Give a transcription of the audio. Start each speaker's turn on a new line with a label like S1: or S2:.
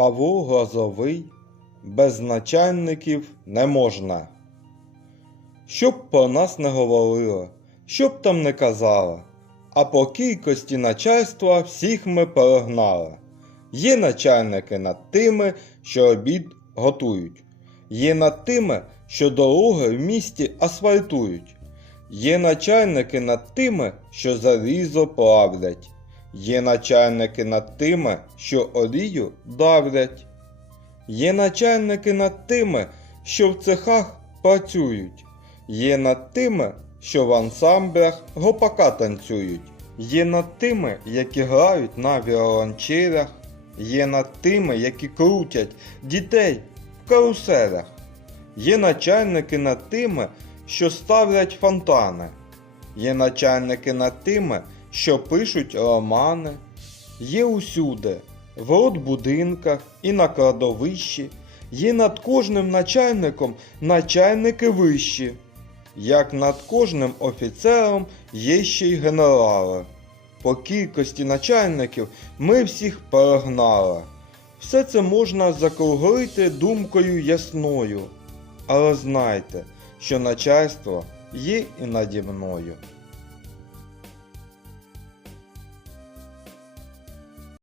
S1: Павло Глазовий без начальників не можна. Щоб про нас не говорили, щоб там не казали, а по кількості начальства всіх ми перегнали. Є начальники над тими, що обід готують, є над тими, що дороги в місті асфальтують, є начальники над тими, що залізо плавлять, є начальники над тими, що олію давлять. Є начальники над тими, що в цехах працюють, є над тими, що в ансамблях гопака танцюють, є над тими, які грають на віолончелях, є над тими, які крутять дітей в каруселях, є начальники над тими, що ставлять фонтани, є начальники над тими, що пишуть романи, є усюди, в родбудинках і на кладовищі, є над кожним начальником начальники вищі, як над кожним офіцером є ще й генерали. По кількості начальників ми всіх перегнали. Все це можна закруглити думкою ясною. Але знайте, що начальство є і наді мною.